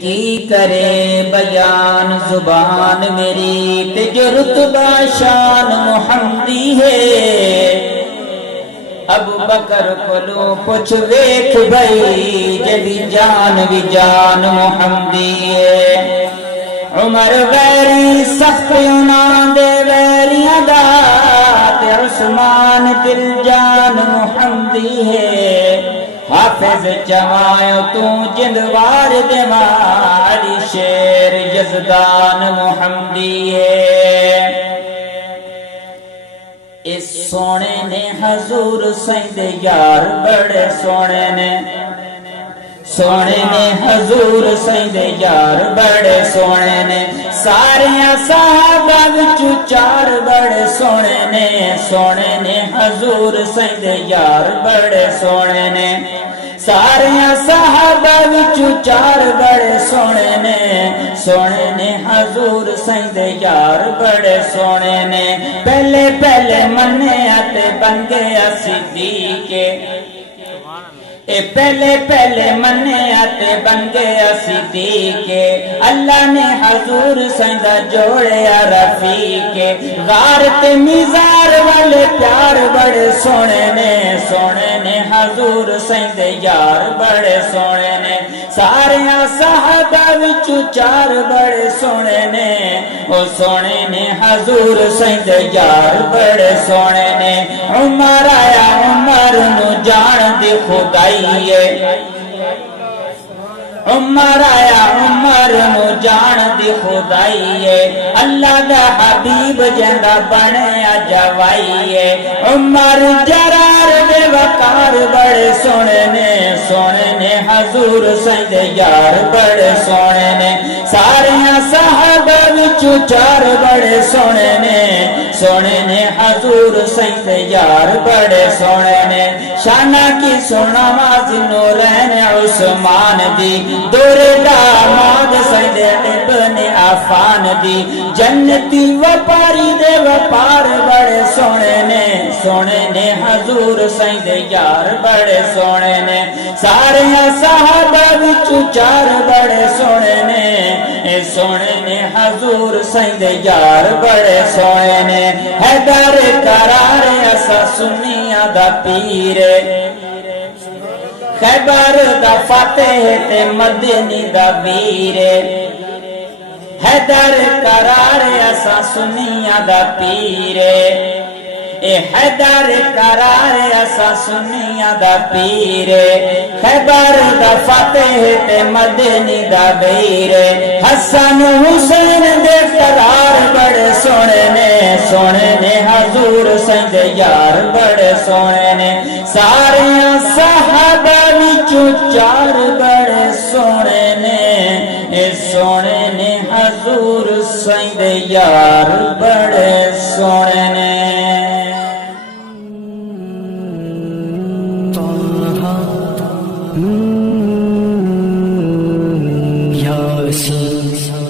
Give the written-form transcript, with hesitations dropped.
کی کرے بیان زبان میری تے جو رتبہ شان محمدی ہے ابو بکر کولو پوچھ ویکھ بھئی جدی جان بھی جان محمدی ہے عمر غیری سخت انہاں دے ویریاں دا تے عثمان دل جان محمدی ہے حافظ چوائیو تو جندوار دیواری شیر یزدان محمدی ہے اس سونے نے حضور سیند یار بڑے سونے نے حضور سیند یار بڑے سونے نے ساریاں صحابہ وچوں چار بڑے سونے نے حضور سیند یار بڑے سونے نے ساریاں صحابہ وچوں چار بڑے سونے نے حضور سیند یار بڑے سونے نے پہلے منے آتے بن گیا صدیق پہلے منے آتے بن گیا صدیق اللہ نے حضور سیندہ جوڑیا رفیق غارت میزار والے پیار بڑے سونے نے حضور سیندہ یار بڑے سونے نے ساریاں صحابہ وچوں چار بڑے سونے نے حضور سیندہ یار بڑے سونے نے عمر آیا عمر نو جان دی خدائی عمر آیا عمر نو جان دی خدائی ہے اللہ دا حبیب جندا بنیا جوائی ہے عمر جرار دے وقار بڑے سونے نے حضور سیند یار بڑے سونے نے ساریاں صحابہ وچوں چار بڑے سونے نے حضور سیند یار بڑے سونے نے شانہ کی سونا مازی نورین عثمان دی دورے داماد سید ابن عفان دی جنتی وپاری دے وپار بڑے سونے نے حضور سید یار بڑے سونے نے ساریاں صحابہ وچوں چار بڑے سونے نے حضور سید یار بڑے سونے نے حیدر قرار ایسا سنیاں دا پیر خیبر دا فاتح تے مدنی دا ویر حیدر قرار ایسا سنیاں دا پیر حیدر قرار ایسا سنیاں دا پیر خیبر دا فاتح تے مدنی دا ویر حسن حسین دے قرار بڑے سونے نے حضور سیند یار بڑے سونے نے ساریاں صحابہ وچوں چار بڑے سونے نے حضور سیند یار بڑے سونے نے یاسین